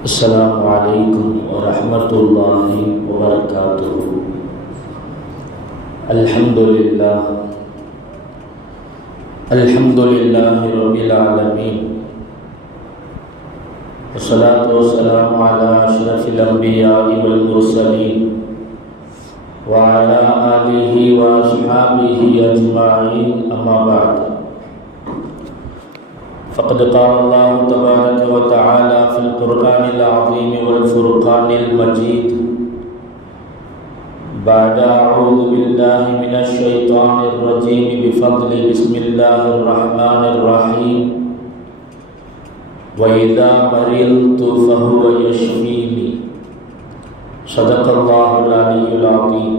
السلام عليكم ورحمة الله وبركاته. الحمد لله. الحمد لله رب العالمين. والصلاة والسلام على أشرف الأنبياء والمرسلين وعلى آله وأصحابه أجمعين. أما بعد. فقد قال الله تبارك وتعالى في القرآن العظيم والفرقان المجيد. بعد أعوذ بالله من الشيطان الرجيم بفضل بسم الله الرحمن الرحيم. وإذا مرضت فهو يشفيني. صدق الله العلي العظيم.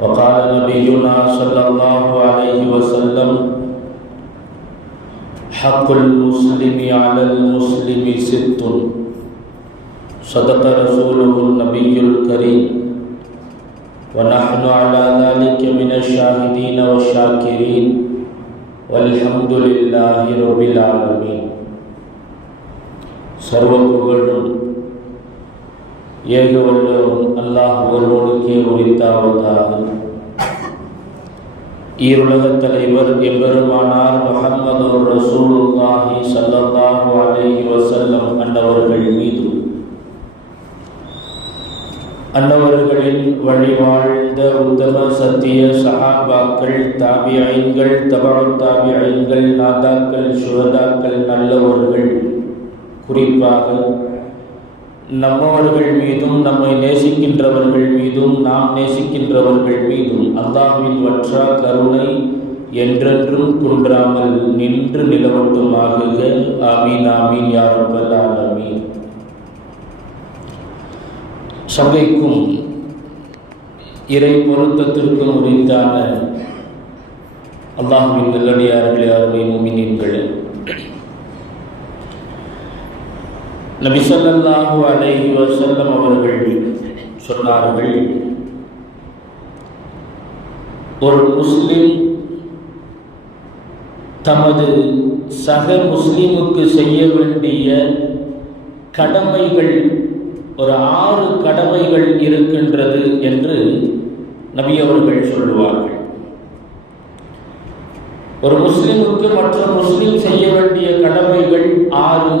وقال نبينا صلى الله عليه وسلم حق المسلم على المسلم ست صدق رسوله النبي الكريم ونحن على ذلك من الشاهدين والشاكرين والحمد لله رب العالمين சர்வ புகழும் ஏக வல்லவன் அல்லாஹ் ஒருவனுக்கே உரித்தாவதாக ஈருலக தலைவர் எம்பெருமானார் முஹம்மது ரசூலுல்லாஹி சல்லல்லாஹு அலைஹி வஸல்லம் அன்னவர்கள் மீது. அன்னவர்களின் வழிவாழ்ந்த உத்தம சத்திய சஹாபாக்கள் தாபிஐன்கள் தாபி தாபிஐன்கள் நாதாக்கள் சுகதாக்கள் நல்லவர்கள். குறிப்பாக நம்மவர்கள் மீதும் நம்மை நேசிக்கின்றவர்கள் மீதும் நாம் நேசிக்கின்றவர்கள் மீதும் அல்லாஹின் வற்றா கருணை என்றென்றும் குன்றாமல் நின்று நிலவட்டுமாகுக. ஆமீன் ஆமீன் யாரப்பல் ஆலமீன். சபைக்கும் இறை பொருத்தத்திற்கும் உரித்தான அல்லாஹுவின் நல்லடியார்களே அருமை மீனின்களே நபி ஸல்லல்லாஹு அலைஹி வசல்லம் அவர்கள் சொன்னார்கள் ஒரு முஸ்லிம் தமது சக முஸ்லிமுக்கு செய்ய வேண்டிய கடமைகள் ஒரு ஆறு கடமைகள் இருக்கின்றது என்று நபி அவர்கள் சொல்லுவார்கள். ஒரு முஸ்லிமுக்கு மற்ற முஸ்லிம் செய்ய வேண்டிய கடமைகள் ஆறு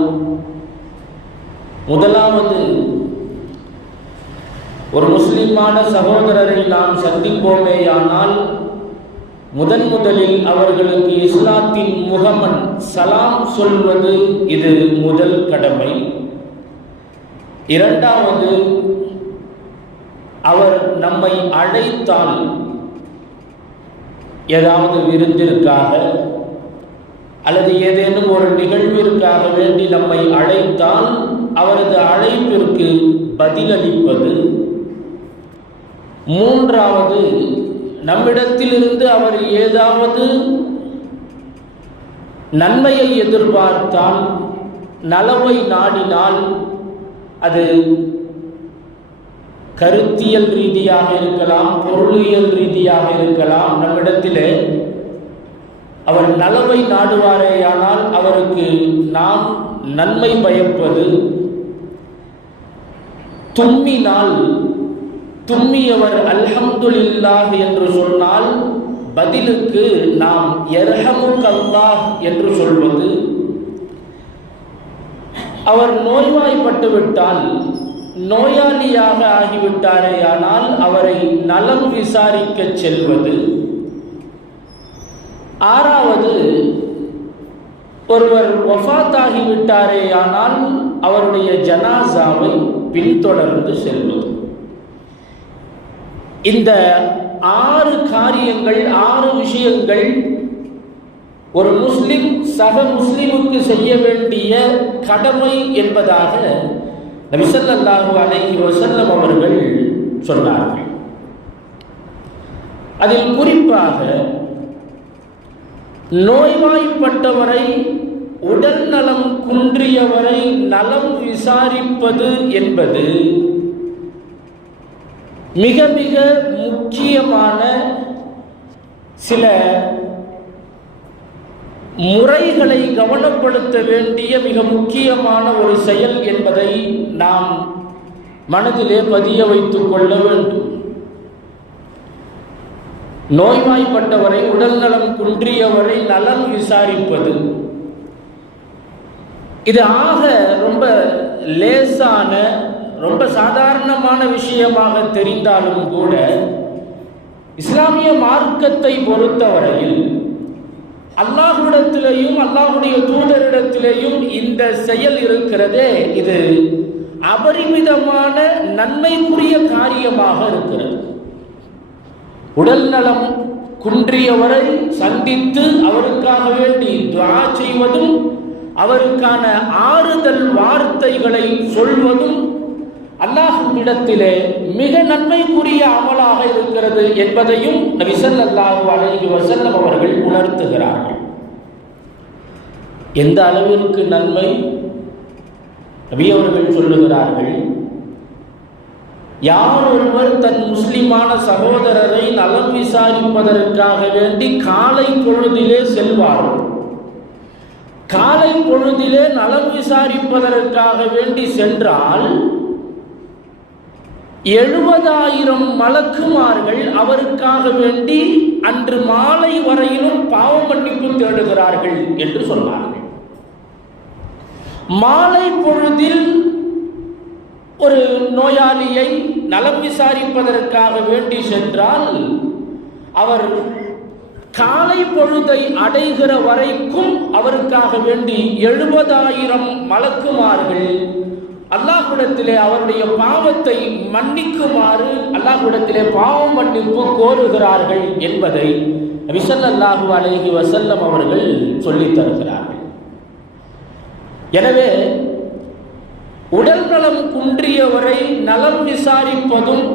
முதலாவது ஒரு முஸ்லிமான சகோதரரை நாம் சந்திப்போமேயானால் முதன் முதலில் அவர்களுக்கு இஸ்லாத்தின் முகமன் சலாம் சொல்வது இது முதல் கடமை. இரண்டாவது அவர் நம்மை அழைத்தால் ஏதாவது விருந்திற்காக அல்லது ஏதேனும் ஒரு நிகழ்விற்காக வேண்டி நம்மை அழைத்தால் அவரது அழைப்பிற்கு பதிலளிப்பது மூன்றாவது நம்மிடத்திலிருந்து அவர் ஏதாவது நன்மையை எதிர்பார்த்தால் நலவை நாடினால் அது கருத்தியல் ரீதியாக இருக்கலாம் பொருளியல் ரீதியாக இருக்கலாம். நம்மிடத்திலே அவர் நலவை நாடுவாரேயானால் அவருக்கு நாம் நன்மை பயப்பது தும்மினால் தும்மியவர் அல்ஹம்துலில்லாஹ் என்று சொன்னால் பதிலுக்கு நாம் எர்ஹமுக்கல்லாஹ் என்று சொல்வது. அவர் நோய்வாய்ப்பட்டு விட்டால் நோயாளியாக ஆகிவிட்டாரேயானால் அவரை நலம் விசாரிக்க செல்வது. ஆறாவது ஒருவர் ஒஃபாத்தாகிவிட்டாரே ஆனால் அவருடைய ஜனாசாவை பின்தொடர்ந்து செல்வது இந்த ஆறு காரியங்கள் ஆறு விஷயங்கள் ஒரு முஸ்லிம் சக முஸ்லிமுக்கு செய்ய வேண்டிய கடமை என்பதாக நபிசல்லாஹு அலைஹி வசல்லம் அவர்கள் சொன்னார்கள். அதில் குறிப்பாக நோய்வாய்ப்பட்டவரை உடல் நலம் குன்றியவரை நலம் விசாரிப்பது என்பது மிக மிக முக்கியமான சில முறைகளை கவனப்படுத்த வேண்டிய மிக முக்கியமான ஒரு செயல் என்பதை நாம் மனதிலே பதிய வைத்துக் கொள்ள வேண்டும். நோய்வாய்ப்பட்டவரை உடல்நலம் குன்றியவரை நலம் விசாரிப்பது. இது ஆக ரொம்ப லேசான ரொம்ப சாதாரணமான விஷயமாக தெரிந்தாலும் கூட இஸ்லாமிய மார்க்கத்தை பொறுத்தவரையில் அல்லாஹுடத்திலேயும் அல்லாஹுடைய தூதரிடத்திலேயும் இந்த செயல் இருக்கிறதே இது அபரிமிதமான நன்மைக்குரிய காரியமாக இருக்கிறது. உடல் நலம் குன்றியவரை சந்தித்து அவருக்காக வேண்டி துவா செய்வதும் அவருக்கான ஆறுதல் வார்த்தைகளை சொல்வதும் அல்லாஹுவிடத்திலே மிக நன்மைக்குரிய அமலாக இருக்கிறது என்பதையும் நபிசல்லாஹு அலைஹி வசல்லம் அவர்கள் உணர்த்துகிறார்கள். எந்த அளவிற்கு நன்மை? நபி அவர்கள் சொல்லுகிறார்கள் யார் ஒருவர் தன் முஸ்லிமான சகோதரரை நலம் விசாரிப்பதற்காக வேண்டி காலை பொழுதிலே செல்வார்கள் காலை பொழுதிலே நலம் விசாரிப்பதற்காக வேண்டி சென்றால் எழுபதாயிரம் மலக்குமார்கள் அவருக்காக வேண்டி அன்று மாலை வரையிலும் பாவ மன்னிப்பு தேடுகிறார்கள் என்று சொன்னார்கள் மாலை பொழுதில் ஒரு நோயாளியை நலம் விசாரிப்பதற்காக வேண்டி சென்றால் அவர் காலை பொழுதை அடைகிற வரைக்கும் அவருக்காக வேண்டி எழுபதாயிரம் மலக்குமார்கள் அல்லாஹ்விடத்திலே அவருடைய பாவத்தை மன்னிக்குமாறு அல்லாஹ்விடத்திலே பாவம் மன்னிப்பு கோருகிறார்கள் என்பதை விசல்லாஹு அலைஹி வசல்லம் அவர்கள் சொல்லித் தருகிறார்கள். எனவே உடல் நலம் குன்றியவரை நலம் விசாரிப்பதும்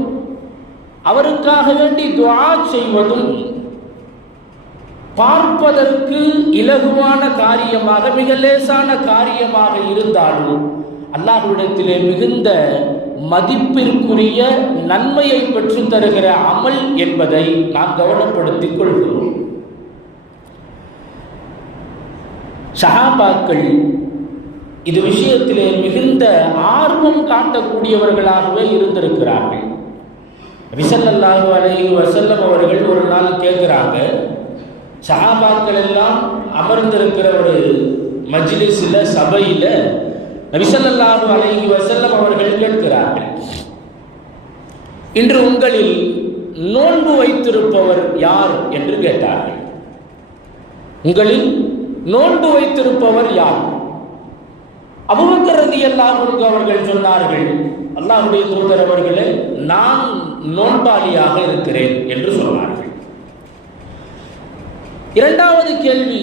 அவருக்காக வேண்டி துவா செய்வதும் பார்ப்பதற்கு இலகுவான காரியமாக மிக லேசான காரியமாக இருந்தாலும் அல்லாஹ்விடத்திலே மிகுந்த மதிப்பிற்குரிய நன்மையை பெற்று தருகிற அமல் என்பதை நாம் கவனப்படுத்திக் கொள்கிறோம். ஷஹாபாக்கள் இது விஷயத்திலே மிகுந்த ஆர்வம் காட்டக்கூடியவர்களாகவே இருந்திருக்கிறார்கள். விசல்லல்லாஹு அலைஹி வசல்லம் அவர்கள் ஒரு நாள் கேட்கிறாங்க சஹாபாக்கள் எல்லாம் அமர்ந்திருக்கிற ஒரு மஜ்லிஸில் சபையில் நபிசல்லாஹு அலைஹி வசல்லம் அவர்கள் கேட்கிறார்கள். இன்று உங்களில் நோன்பு வைத்திருப்பவர் யார் என்று கேட்டார்கள். உங்களில் நோன்பு வைத்திருப்பவர் யார்? அபுபக்கரதி எல்லாம் அவர்கள் சொன்னார்கள் அல்லாஹுடைய தூதர் அவர்களே நான் நோன்பாளியாக இருக்கிறேன் என்று சொன்னார்கள். இரண்டாவது கேள்வி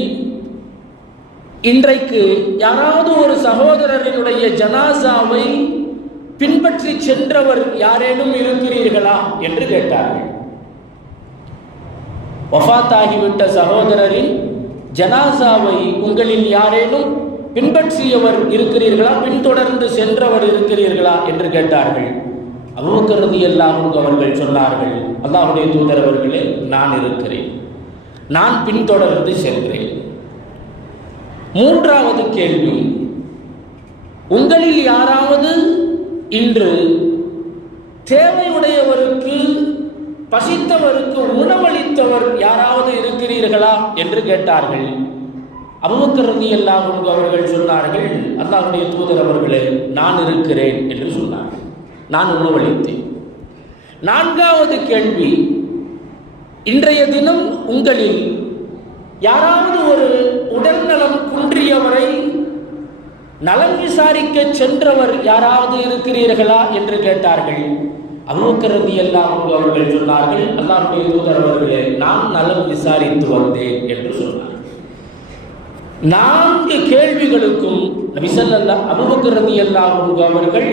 இன்றைக்கு யாராவது ஒரு சகோதரரினுடைய ஜனாசாவை பின்பற்றி சென்றவர் யாரேனும் இருக்கிறீர்களா என்று கேட்டார்கள். வஃத்தாகிவிட்ட சகோதரரின் ஜனாசாவை உங்களில் யாரேனும் பின்பற்றியவர் இருக்கிறீர்களா பின்தொடர்ந்து சென்றவர் இருக்கிறீர்களா என்று கேட்டார்கள். அவ்வக்கருதி எல்லாம் அவர்கள் சொன்னார்கள் அல்லாஹுடைய தூதரவர்களே நான் இருக்கிறேன். நான் பின்தொடர்ந்து சென்றேன் மூன்றாவது கேள்வி. உங்களில் யாராவது இன்று தேவையுடையவருக்கு பசித்தவருக்கு உணவளித்தவர் யாராவது இருக்கிறீர்களா என்று கேட்டார்கள். அபுபக்கரதி எல்லாம் அவர்கள் சொன்னார்கள் அல்லாஹுடைய தூதர் அவர்களே நான் இருக்கிறேன் என்று சொன்னார்கள். நான் உணவளித்தேன். நான்காவது கேள்வி. இன்றைய தினம் உங்களில் யாராவது ஒரு உடல் நலம் குன்றியவரை நலம் விசாரிக்க சென்றவர் யாராவது இருக்கிறீர்களா என்று கேட்டார்கள். அபுபக்கரதி எல்லாம் அவர்கள் சொன்னார்கள் அல்லாஹுடைய தூதர் அவர்களே நான் நலம் விசாரித்து வந்தேன் என்று சொன்னார் நான்கு கேள்விகளுக்கும் நபிசல்லா அபுபக்கரதி எல்லாம் அவர்கள்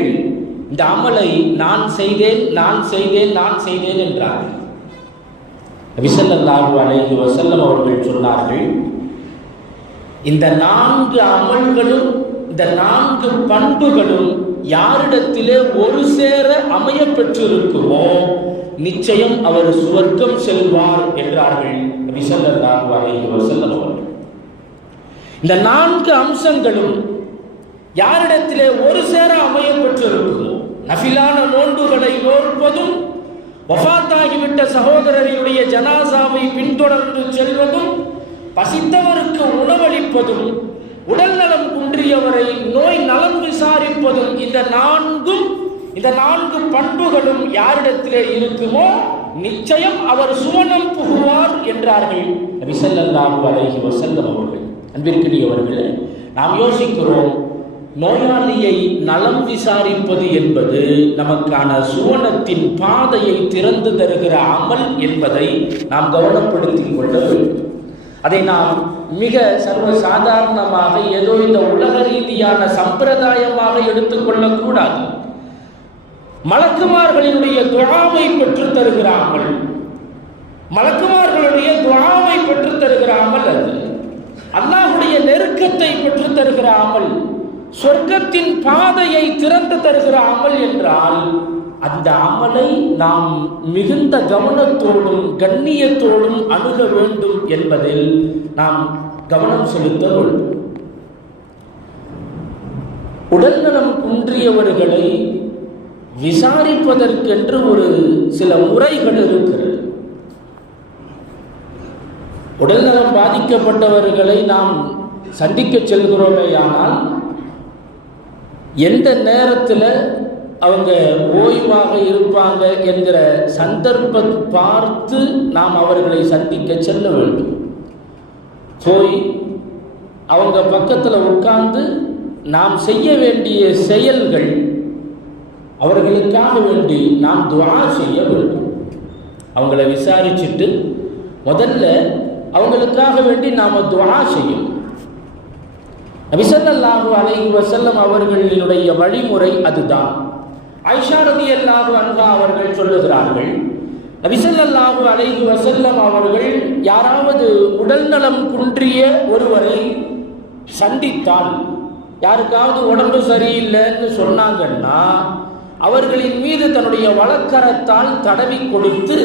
இந்த அமலை நான் செய்தேன் நான் செய்தேன் நான் செய்தேன் என்றார்கள். நபிசல்லாஹு அலைஹி வசல்லம் அவர்கள் சொன்னார்கள் இந்த நான்கு அமல்களும் இந்த நான்கு பண்புகளும் யாரிடத்திலே ஒரு சேர அமைய பெற்றிருக்குமோ நிச்சயம் அவர் சுவர்க்கம் செல்வார் என்றார்கள் நபிசல்லாஹு அலைஹி வசல்லம் அவர்கள். இந்த நான்கு அம்சங்களும் யாரிடத்திலே ஒரு சேர அமைய பெற்றிருக்குமோ நஃபிலான நோன்புகளை நோற்பதும் வஃபாத்தாகிவிட்ட சகோதரரினுடைய ஜனாசாவை பின்தொடர்ந்து செல்வதும் பசித்தவருக்கு உணவளிப்பதும் உடல் நலம் குன்றியவரை நோய் நலம் விசாரிப்பதும் இந்த நான்கும் இந்த நான்கு பண்புகளும் யாரிடத்திலே இருக்குமோ நிச்சயம் அவர் சுவனம் புகுவார் என்றார்கள். நபி அலைஹி வஸல்லம் அவர்கள் அன்பிற்குரியவர்களே நாம் யோசிக்கிறோம் நோயாளியை நலம் விசாரிப்பது என்பது நமக்கான சுவனத்தின் பாதையை திறந்து தருகிற அமல் என்பதை நாம் கவனப்படுத்திக் கொள்ள வேண்டும். அதை நாம் மிக சர்வ சாதாரணமாக ஏதோ இந்த உலக ரீதியான சம்பிரதாயமாக எடுத்துக்கொள்ளக்கூடாது மலக்குமார்களினுடைய துவாவை பெற்றுத் தருகிற அமல் மலக்குமார்களுடைய துவாவை பெற்றுத் தருகிற அமல் அது. அல்லாஹுடைய நெருக்கத்தை பெற்றுத் தருகிற அமல். சொர்க்கத்தின் பாதையை திறந்து தருகிற அமல் என்றால் அந்த அமலை நாம் மிகுந்த கவனத்தோடும் கண்ணியத்தோடும் அணுக வேண்டும் என்பதில் நாம் கவனம் செலுத்த வேண்டும். உடல்நலம் குன்றியவர்களை விசாரிப்பதற்கென்று ஒரு சில முறைகள் இருக்கிறது. உடல்நலம் பாதிக்கப்பட்டவர்களை நாம் சந்திக்க செல்கிறோமேயானால் எந்த நேரத்தில் அவங்க ஓய்வாக இருப்பாங்க என்கிற சந்தர்ப்பத்தை பார்த்து நாம் அவர்களை சந்திக்க செல்ல வேண்டும். போய் அவங்க பக்கத்தில் உட்கார்ந்து நாம் செய்ய வேண்டிய செயல்கள் அவர்களுக்காக வேண்டி நாம் துவா செய்ய வேண்டும். அவங்கள விசாரிச்சுட்டு முதல்ல அவங்களுக்காக வேண்டி நாம் துவா செய்யணும். நபிசல்லாஹு அலைஹி வசல்லம் அவர்களினுடைய வழிமுறை அதுதான். ஐஷா ரதி அல்லாஹு அன்ஹா அவர்கள் சொல்லுகிறார்கள் நபிசல்லாஹு அலைஹி வசல்லம் அவர்கள் யாராவது உடல் நலம் குன்றிய ஒருவரை சந்தித்தால் யாருக்காவது உடம்பு சரியில்லைன்னு சொன்னாங்கன்னா அவர்களின் மீது தன்னுடைய வழக்கரத்தால் தடவி கொடுத்து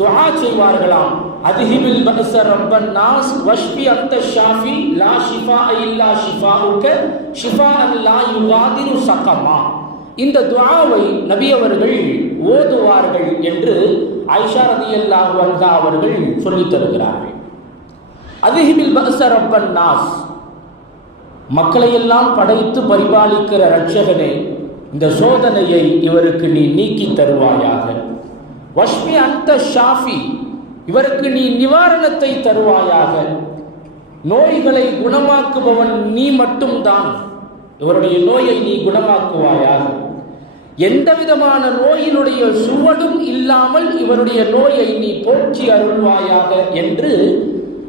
துஆ செய்வார்களாம். அதிஹிபில் பஅஸ ரப்பன் நாஸ் வஷ்பி அந்த ஷாஃபி லா ஷிஃபா இல்லா ஷிஃபாவுக்க ஷிஃபா அல்லா யுகாதிரு சகமா. இந்த துஆவை நபியவர்கள் ஓதுவார்கள் என்று ஆயிஷா ரலியல்லாஹு அன்ஹா அவர்கள் சொல்லித் தருகிறார்கள். அதிஹிபில் பஅஸ ரப்பன் நாஸ் மக்களையெல்லாம் படைத்து பரிபாலிக்கிற இரட்சகனே இந்த சோதனையை இவருக்கு நீ நீக்கி தருவாயாக. வஷ்மி அந்த ஷாஃபி இவருக்கு நீ நிவாரணத்தை தருவாயாக. நோய்களை குணமாக்குபவன் நீ மட்டும்தான். இவருடைய நோயை நீ குணமாக்குவாயாக. எந்த விதமான நோயினுடைய சுவடும் இல்லாமல் இவருடைய நோயை நீ போற்றி அருள்வாயாக என்று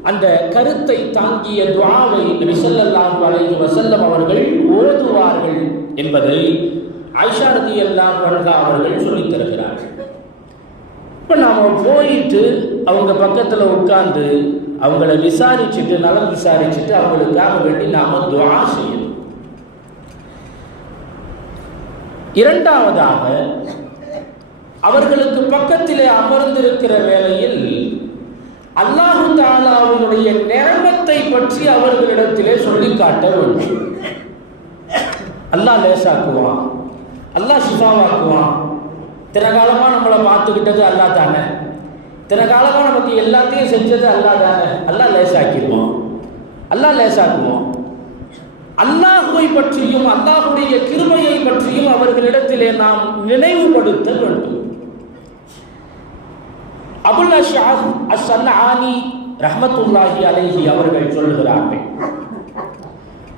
அந்த கருத்தை தாங்கிய துவாவை நபி வளைந்து அலைஹி வஸல்லம் அவர்கள் ஓதுவார்கள் என்பதை ஐஷாரதி எல்லாம் அன்ஹா அவர்கள் சொல்லித் தருகிறார்கள். இப்போ நாம் போயிட்டு அவங்க பக்கத்தில் உட்காந்து அவங்கள விசாரிச்சுட்டு நலம் விசாரிச்சுட்டு அவங்களுக்காக வேண்டி நாம் துவா செய்யணும். இரண்டாவதாக அவர்களுக்கு பக்கத்திலே அமர்ந்திருக்கிற வேளையில் அல்லாஹு தாலாவுடைய நிறமத்தை பற்றி அவர்களிடத்திலே சொல்லி காட்ட வேண்டும். அல்லாஹ் லேசாக்குவான். அல்லாஹ் சிஃபாவாக்குவான் தின காலமாக நம்மளை பார்த்துக்கிட்டது அல்லா தானே தின காலமாக நமக்கு எல்லாத்தையும் செஞ்சது அல்லா தானே அல்லாஹ் லேசாக்கிடுவோம் அல்லாஹ் லேசாக்குவோம் அல்லாஹுவை பற்றியும் அல்லாஹுடைய கிருமையை பற்றியும் அவர்களிடத்திலே நாம் நினைவுபடுத்த வேண்டும். அபுல் அஷாத் அஸ்ஸல்லானி ரஹமத்துல்லாஹி அலைஹி அவர்கள் சொல்லுகிறார்கள்.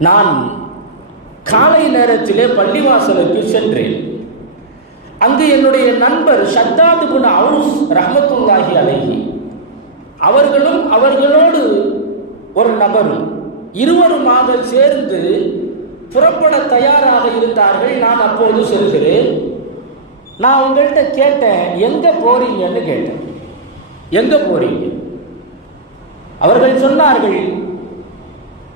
நான் காலை நேரத்திலே பள்ளிவாசலுக்கு சென்றேன். அங்கு என்னுடைய நண்பர் ஷத்தாது குண அவுஸ் ரஹமத்துல்லாஹி அலைஹி. அவர்களும் அவர்களோடு ஒரு நபரும் இருவருமாக சேர்ந்து புறப்பட தயாராக இருந்தார்கள். நான் அப்போது செல்கிறேன். நான் உங்கள்கிட்ட கேட்டேன் எங்க போறீங்கன்னு கேட்டேன். எங்க போறீங்க? அவர்கள் சொன்னார்கள்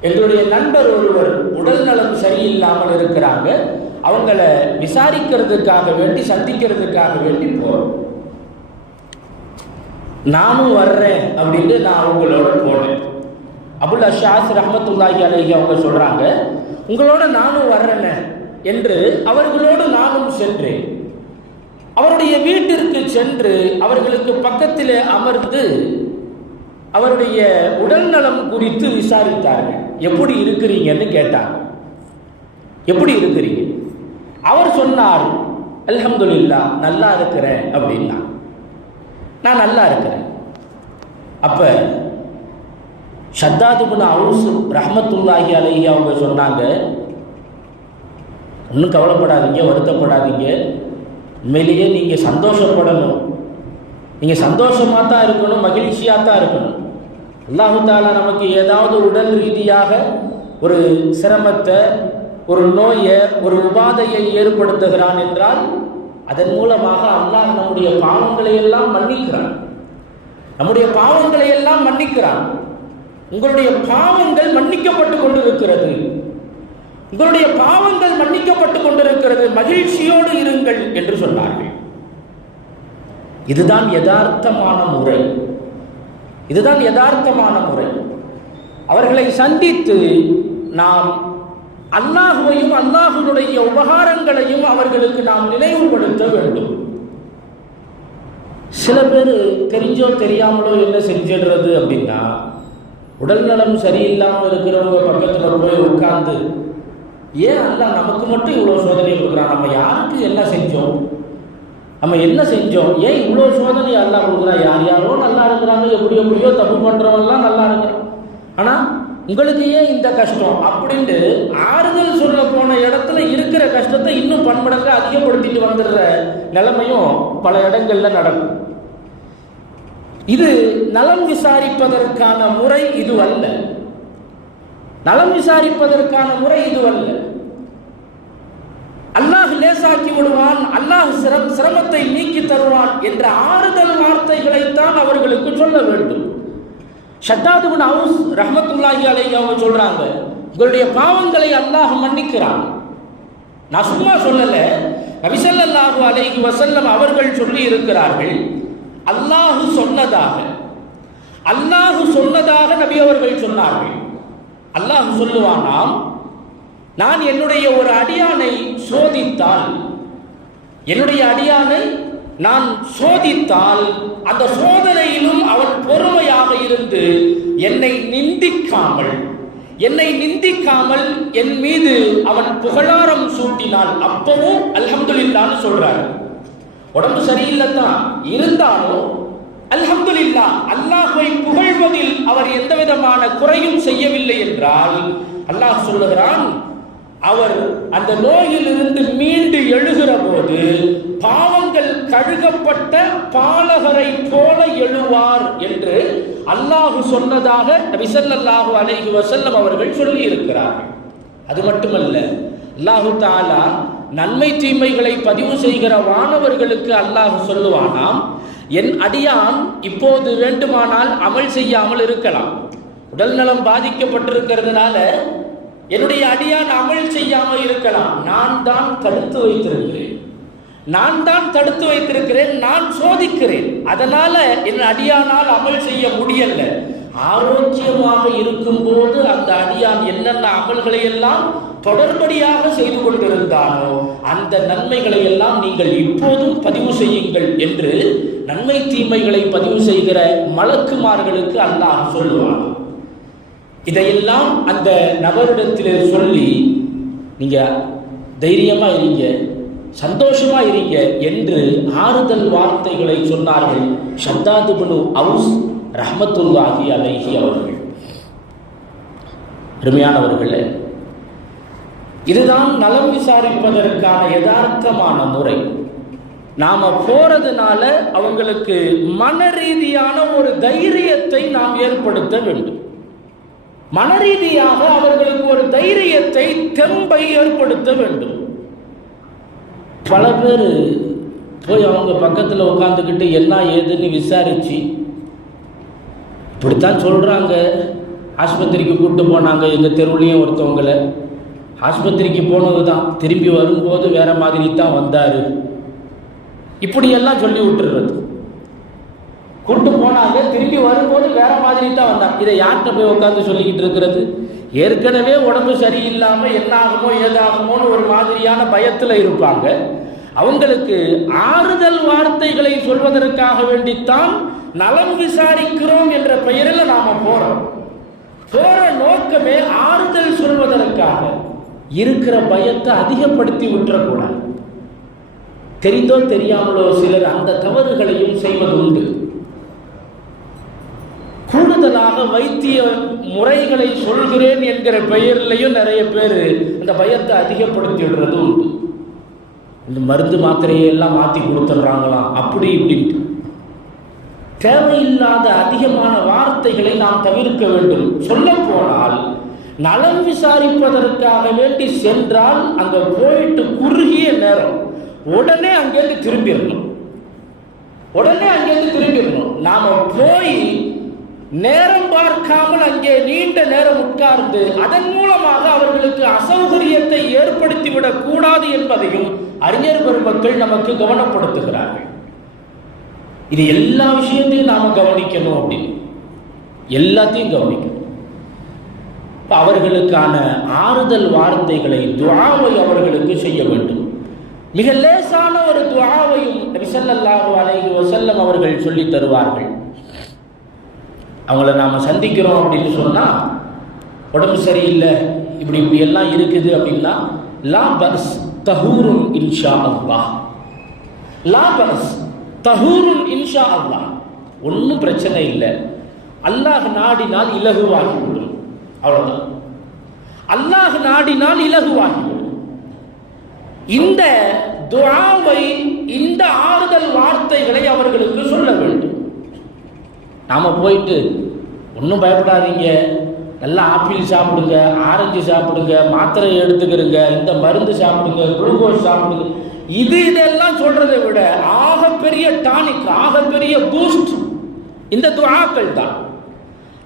எங்களுடைய நண்பர் ஒருவர் உடல் நலம் சரியில்லாமல் இருக்கிறாங்க. அவங்கள விசாரிக்கிறதுக்காக வேண்டி சந்திக்கிறதுக்காக வேண்டி போறோம் நானும் வர்றேன் அப்படின்னு நான் அவங்களோட போனேன். அபுல் அஷாஸ் ரஹமத்துல்லாஹி அலஹி அவங்க சொல்றாங்க உங்களோட நானும் வர்றேன் என்று அவர்களோடு நானும் சென்றேன். அவருடைய வீட்டிற்கு சென்று அவர்களுக்கு பக்கத்தில் அமர்ந்து அவருடைய உடல் நலம் குறித்து விசாரித்தார்கள். எப்படி இருக்கிறீங்கன்னு கேட்டாங்க. எப்படி இருக்கிறீங்க? அவர் சொன்னார் அல்ஹம்துல்லா நல்லா இருக்கிறேன் அப்படின்னா நான் நல்லா இருக்கிறேன். அப்ப ஷத்தாதுபின் அவுஸ் ரஹமத்துல்லாஹி அலஹி அவங்க சொன்னாங்க ஒன்றும் கவலைப்படாதீங்க வருத்தப்படாதீங்க. உண்மையிலேயே நீங்கள் சந்தோஷப்படணும். நீங்கள் சந்தோஷமாக தான் இருக்கணும் மகிழ்ச்சியாக தான் இருக்கணும். அல்லாஹு தாலா நமக்கு ஏதாவது உடல் ரீதியாக ஒரு சிரமத்தை ஒரு நோயை ஒரு உபாதையை ஏற்படுத்துகிறான் என்றால் அதன் மூலமாக அல்லாஹ் நம்முடைய பாவங்களை எல்லாம் மன்னிக்கிறான். நம்முடைய பாவங்களை எல்லாம் மன்னிக்கிறான். உங்களுடைய பாவங்கள் மன்னிக்கப்பட்டு கொண்டிருக்கிறது. உங்களுடைய பாவங்கள் மன்னிக்கப்பட்டு கொண்டிருக்கிறது. மகிழ்ச்சியோடு இருங்கள் என்று சொன்னார்கள். இதுதான் யதார்த்தமான முறை. இதுதான் யதார்த்தமான முறை. அவர்களை சந்தித்து நாம் அல்லாஹுவையும் அல்லாஹுடைய உபகாரங்களையும் அவர்களுக்கு நாம் நினைவுபடுத்த வேண்டும். சில பேர் தெரிஞ்சோ தெரியாமலோ என்ன செஞ்சிடுறது அப்படின்னா உடல்நலம் சரியில்லாமல் இருக்கிறவங்க பக்கத்தில் போய் உட்கார்ந்து ஏன் அல்ல நமக்கு மட்டும் இவ்வளோ சோதனை கொடுக்குறான்? நம்ம யாருக்கு என்ன செஞ்சோம்? நம்ம என்ன செஞ்சோம்? ஏன் இவ்வளோ சோதனை அல்லா கொடுக்குறான்? யார் யாரோ நல்லா இருக்கிறாங்க எப்படி எப்படியோ தப்பு பண்ணுறவங்களாம் நல்லா இருக்கிறான் ஆனால் உங்களுக்கு ஏன் இந்த கஷ்டம் அப்படின்ட்டு ஆறுதல் சொல்ல போன இடத்துல இருக்கிற கஷ்டத்தை இன்னும் பன்மடங்கு அதிகப்படுத்திட்டு வந்துடுற நிலைமையும் பல இடங்கள்ல நடக்கும். இது நலம் விசாரிப்பதற்கான முறை இது அல்ல. நலம் விசாரிப்பதற்கான முறை இது அல்ல. அல்லாஹ் லேசாக்கி விடுவான் அல்லாஹ் சிரமத்தை நீக்கி தருவான் என்ற ஆறுதல் வார்த்தைகளைத்தான் அவர்களுக்கு சொல்ல வேண்டும். ஷத்தாதுபின் அவுஸ் ரஹமத்துல்லாஹி அலை அவங்க சொல்கிறாங்க உங்களுடைய பாவங்களை அல்லாஹ் மன்னிக்கிறான். நான் சும்மா சொல்லலை நபிசல்லாஹு அலைஹி வசல்லம் அவர்கள் சொல்லி இருக்கிறார்கள் அல்லாஹு சொன்னதாக அல்லாஹு சொன்னதாக நபி அவர்கள் சொன்னார்கள். அல்லாஹ் சொல்லுவானாம் நான் என்னுடைய ஒரு அடியானை சோதித்தால் என்னுடைய அடியானை நான் சோதித்தால் அந்த சோதனையிலும் அவன் பொறுமையாக இருந்து என்னை நிந்திக்காமல் என்னை நிந்திக்காமல் என் மீது அவன் புகழாரம் சூட்டினால் அப்பவும் அல்ஹம்துலில்லான்னு சொல்றாரு. உடம்பு சரியில்லை தான் இருந்தாலும் அல்ஹம்துலில்லா அல்லாஹை புகழ்வதில் அவர் எந்த விதமான குறையும் செய்யவில்லை என்றால் அல்லாஹ் சொல்லுகிறான் அவர் அந்த நோயிலிருந்து மீண்டு எழுகிற போது பாவம் கழுகப்பட்ட பாலகரை போல எழுவார் என்று அல்லாஹு சொன்னதாக நபிசல்லாஹு அலைஹி வசல்லம் அவர்கள் சொல்லி இருக்கிறார்கள் அது மட்டுமல்ல அல்லாஹு தாலா நன்மை தீமைகளை பதிவு செய்கிற வானவர்களுக்கு அல்லாஹ் சொல்லுவானாம் என் அடியான் இப்போது வேண்டுமானால் அமல் செய்யாமல் இருக்கலாம். உடல் நலம் பாதிக்கப்பட்டிருக்கிறதுனால என்னுடைய அடியான் அமல் செய்யாமல் இருக்கலாம். நான் தான் தடுத்து வைத்திருக்கிறேன். நான் தான் தடுத்து வைத்திருக்கிறேன் நான் சோதிக்கிறேன். அதனால என் அடியானால் அமல் செய்ய முடியல. ஆரோக்கியமாக இருக்கும்போது அந்த அடியான் என்னென்ன அமல்களை எல்லாம் தொடர்படியாக செய்து கொண்டிருந்தானோ அந்த நன்மைகளை எல்லாம் நீங்கள் இப்போதும் பதிவு செய்யுங்கள் என்று நன்மை தீமைகளை பதிவு செய்கிற மலக்குமார்களுக்கு அல்லாஹ் சொல்லுவான். இதையெல்லாம் அந்த நபரிடத்தில் சொல்லி நீங்க தைரியமா இருங்க. சந்தோஷமா இருங்க என்று ஆறுதல் வார்த்தைகளை சொன்னார்கள் ஷத்தாது பனு அவுஸ் ரஹமத்துல்லாஹி அலைஹி அவர்கள். அருமையானவர்களே இதுதான் நலம் விசாரிப்பதற்கான யதார்த்தமான முறை. நாம் போறதுனால அவங்களுக்கு மன ரீதியான ஒரு தைரியத்தை நாம் ஏற்படுத்த வேண்டும். மன ரீதியாக அவர்களுக்கு ஒரு தைரியத்தை தெம்பை ஏற்படுத்த வேண்டும். பல பேர் போய் அவங்க பக்கத்தில் உட்காந்துக்கிட்டு என்ன ஏதுன்னு விசாரிச்சு. இப்படித்தான் சொல்கிறாங்க ஆஸ்பத்திரிக்கு கூப்பிட்டு போனாங்க. எங்கள் தெருவுலேயும் ஒருத்தவங்களை. ஆஸ்பத்திரிக்கு போனது தான் திரும்பி வரும்போது வேற மாதிரி தான் வந்தார். இப்படியெல்லாம் சொல்லி விட்டுறது. கூட்டு போனாங்க. திரும்பி வரும்போது வேற மாதிரி தான் வந்தாங்க. இதை யார்கிட்ட போய் உட்காந்து சொல்லிக்கிட்டு இருக்கிறது? ஏற்கனவே உடம்பு சரியில்லாமல் என்னாகுமோ ஏதாகுமோன்னு ஒரு மாதிரியான பயத்தில் இருப்பாங்க. அவங்களுக்கு ஆறுதல் வார்த்தைகளை சொல்வதற்காக வேண்டித்தான் நலம் விசாரிக்கிறோம் என்ற பெயரில் நாம் போகிறோம் போகிற நோக்கமே ஆறுதல் சொல்வதற்காக இருக்கிற பயத்தை அதிகப்படுத்தி விட்டுறக்கூடாது. தெரிந்தோ தெரியாமலோ சிலர் அந்த தவறுகளையும் செய்வது உண்டு கூடுதலாக வைத்திய முறைகளை சொல்கிறேன் என்கிற பெயர்லையும் நிறைய பேர் அந்த பயத்தை அதிகப்படுத்தி விடுறது உண்டு. இந்த மருந்து மாத்திரையை எல்லாம் மாற்றி கொடுத்துட்றாங்களாம் அப்படி இப்படின்ட்டு. தேவையில்லாத அதிகமான வார்த்தைகளை நாம் தவிர்க்க வேண்டும். சொல்ல போனால் நலம் விசாரிப்பதற்காக வேண்டி சென்றால் அங்க போயிட்டு குறுகிய நேரம் உடனே அங்கேருந்து திரும்பிடணும். உடனே அங்கேருந்து திரும்பிடணும். நாம போய் நேரம் பார்க்காமல் அங்கே நீண்ட நேரம் உட்கார்ந்து அதன் மூலமாக அவர்களுக்கு அசௌகரியத்தை ஏற்படுத்திவிடக் கூடாது என்பதையும் அறிஞர் பெருமக்கள் நமக்கு கவனப்படுத்துகிறார்கள். இது எல்லா விஷயத்தையும் நாம கவனிக்கணும் அப்படின்னு. எல்லாத்தையும் கவனிக்கணும். அவர்களுக்கான ஆறுதல் வார்த்தைகளை துவாவை அவர்களுக்கு செய்ய வேண்டும். மிக லேசான ஒரு துவாவையும் நபி ஸல்லல்லாஹு அலைஹி வஸல்லம் அவர்கள் சொல்லி தருவார்கள். அவங்கள நாம சந்திக்கிறோம் அப்படின்னு சொன்னால் உடம்பு சரியில்லை இப்படி இப்படி எல்லாம் இருக்குது அப்படின்னா லா பஸ் தஹூரும் இன்ஷா அல்லா லா பஸ் தஹூருன் இன்ஷா அல்லா ஒன்றும் பிரச்சனை இல்லை. அல்லாஹ் நாடினால் இலகுவாகிவிடும் அவ்வளோதான் அல்லாஹ் நாடினால் இலகுவாகிவிடும் இந்த துவாவை இந்த ஆறுதல் வார்த்தைகளை அவர்களுக்கு சொல்ல நாம் போயிட்டு ஒன்றும் பயப்படாதீங்க. நல்லா ஆப்பிள் சாப்பிடுங்க ஆரஞ்சு சாப்பிடுங்க மாத்திரை எடுத்துக்கிறங்க இந்த மருந்து சாப்பிடுங்க குளுக்கோஸ் சாப்பிடுங்க. இது இதெல்லாம் சொல்றதை விட ஆகப்பெரிய டானிக் ஆகப்பெரிய பூஸ்ட் இந்த துவாக்கள் தான்.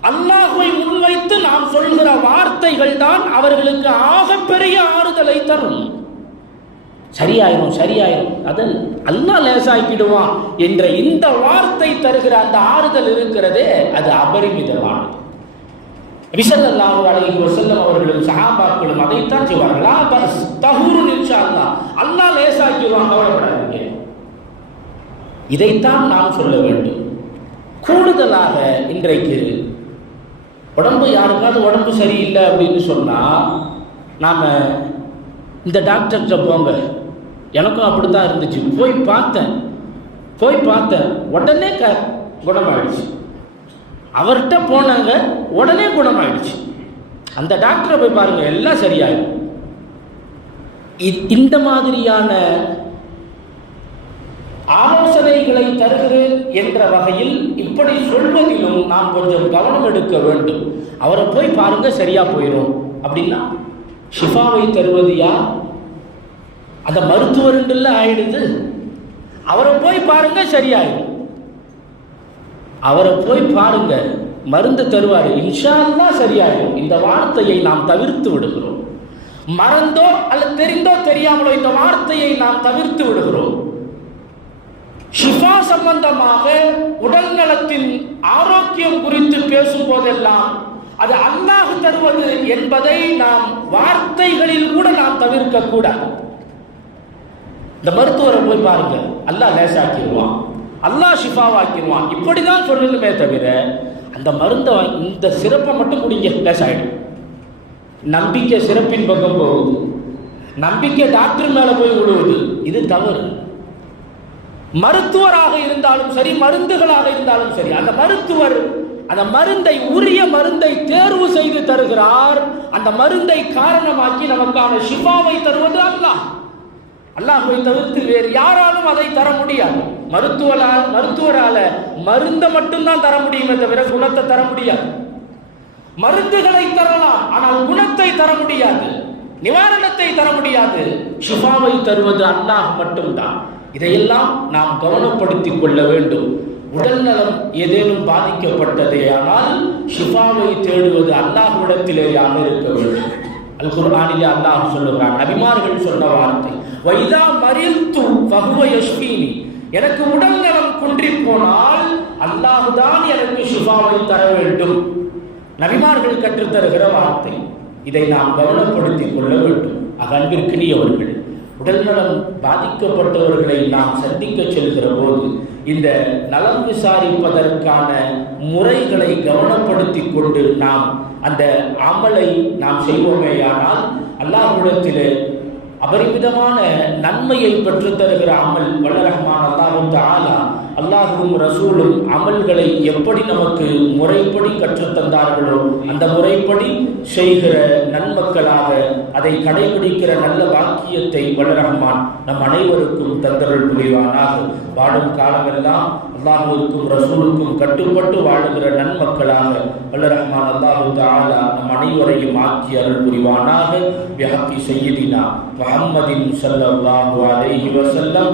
அல்லாஹுவை முன்வைத்து நாம் சொல்கிற வார்த்தைகள் தான் அவர்களுக்கு ஆகப்பெரிய ஆறுதலை தரும். சரியாயிரும் சரியாயிரும். அது அல்லா லேசாக்கிடுவான் என்ற இந்த வார்த்தை தருகிற அந்த ஆறுதல் இருக்கிறதே அது அபரிமிதமானது. விசல்லாஹு அலைஹி வசல்லம் அவர்களும் சஹாபாக்களும் அதைத்தான் செய்வார்கள். பஸ் தகுரு இன்ஷா அல்லா அல்லா லேசாக்கிடுவான் கவலைப்படாதீங்க. இதைத்தான் நாம் சொல்ல வேண்டும். கூடுதலாக இன்றைக்கு உடம்பு யாருக்காவது உடம்பு சரியில்லை அப்படின்னு சொன்னால் நாம் இந்த டாக்டர்கிட்ட போங்க. எனக்கும் அப்படி தான் இருந்துச்சு. போய் பார்த்தேன். போய் பார்த்தேன். உடனே க குணமாயிடுச்சு. அவர்கிட்ட போனாங்க. உடனே குணமாயிடுச்சு. அந்த டாக்டரை போய் பாருங்கள் எல்லாம் சரியாயிடும். இ- இந்த மாதிரியான ஆலோசனைகளை தருகிறேன் என்ற வகையில் இப்படி சொல்வதிலும் நாம் கொஞ்சம் கவனம் எடுக்க வேண்டும். அவரை போய் பாருங்க சரியா போயிடும். அப்படின்னா ஷிஃபாவை தருவது யார்? அந்த மருத்துவருண்டுல ஆயிடுது. அவரை போய் பாருங்க சரியாயிடும். அவரை போய் பாருங்க மருந்து தருவார். இன்ஷா சரியாயிடும். இந்த வார்த்தையை நாம் தவிர்த்து விடுகிறோம். மறந்தோ அல்லது தெரிந்தோ தெரியாமலோ இந்த வார்த்தையை நாம் தவிர்த்து விடுகிறோம். ஷிஃபா சம்பந்தமாக உடல் நலத்தின் ஆரோக்கியம் குறித்து பேசும் போதெல்லாம் அது அல்லாஹ் தருவது என்பதை நாம் வார்த்தைகளில் கூட நாம் தவிர்க்க கூடாது இந்த மருத்துவரை போய் பாருங்க. அல்லாஹ் லேசாக்கிடுவான் அல்லாஹ் ஷிஃபாவாக்கிடுவான் இப்படிதான் சொல்லணுமே தவிர அந்த மருந்தை வாங்கி இந்த சிறப்பை மட்டும் குடிங்க லேசாகிடும் நம்பிக்கை சிறப்பின் பக்கம் போகுது. நம்பிக்கை டாக்டர் மேலே போய் விடுவது இது தவறு. மருத்துவராக இருந்தாலும் சரி மருந்துகளாக இருந்தாலும் சரி அந்த மருத்துவர் அந்த மருந்தை உரிய மருந்தை தேர்வு செய்து தருகிறார். அந்த மருந்தை காரணமாக்கி நமக்கான ஷிஃபாவை தருவது அல்லாஹ். அல்லாஹை தவிர்த்து வேறு யாராலும் அதை தர முடியாது. மருத்துவரால் மருத்துவரால மருந்தை மட்டும்தான் தர முடியுமே தவிர குணத்தை தர முடியாது. மருந்துகளை தரலாம் ஆனால் குணத்தை தர முடியாது. நிவாரணத்தை தர முடியாது. சுபாவை தருவது அல்லாஹ் மட்டும்தான். இதையெல்லாம் நாம் கவனப்படுத்திக் கொள்ள வேண்டும். உடல் நலம் ஏதேனும் பாதிக்கப்பட்டதேயானால் சுபாவை தேடுவது அல்லாஹ்விடத்திலேயாக இருக்க வேண்டும். அல் குர்ஆனிலே அல்லாஹ் சொல்லுகிறான் நபிமார்கள் சொன்ன வார்த்தை வைதா மரில்து ஃபஹுவ யஷ்ஃபீனி. எனக்கு உடல் நலம் குன்றி போனால் அல்லாஹுதான் எனக்கு சுபாவை தர வேண்டும். நபிமார்கள் கற்றுத்தருகிற வார்த்தை. இதை நாம் கவனப்படுத்திக் கொள்ள வேண்டும். அகன்பிற்கினியவர்கள் உடல்நலம் பாதிக்கப்பட்டவர்களை நாம் சந்திக்க செல்கிற போது இந்த நலம் விசாரிப்பதற்கான முறைகளை கவனப்படுத்திக் கொண்டு நாம் அந்த அமலை நாம் செய்வோமேயானால் அல்லாஹ் அல்லாஹ்விடத்திலே அபரிமிதமான நன்மையை பெற்றுத் தருகிற அமல் வல்லரகமான அல்லாஹும் ஆலா அல்லாஹும் ரசூலும் அமல்களை எப்படி நமக்கு முறைப்படி கற்றுத்தந்தார்களோ அந்த முறைப்படி செய்கிற நன்மக்களாக அதை கடைபிடிக்கிற நல்ல வாக்கியத்தை வல்லரஹ்மான் நம் அனைவருக்கும் தந்தருள் புரிவானாக. வாழும் காலமெல்லாம் அல்லாஹுக்கும் ரசூலுக்கும் கட்டுப்பட்டு வாழுகிற நன்மக்களாக வல்லரஹ்மான் அல்லாஹு தாலா நம் அனைவரையும் ஆக்கி அருள் புரிவானாக. வியாக்கி செய்யதினா முஹம்மதின் ஸல்லல்லாஹு அலைஹி செல்லம்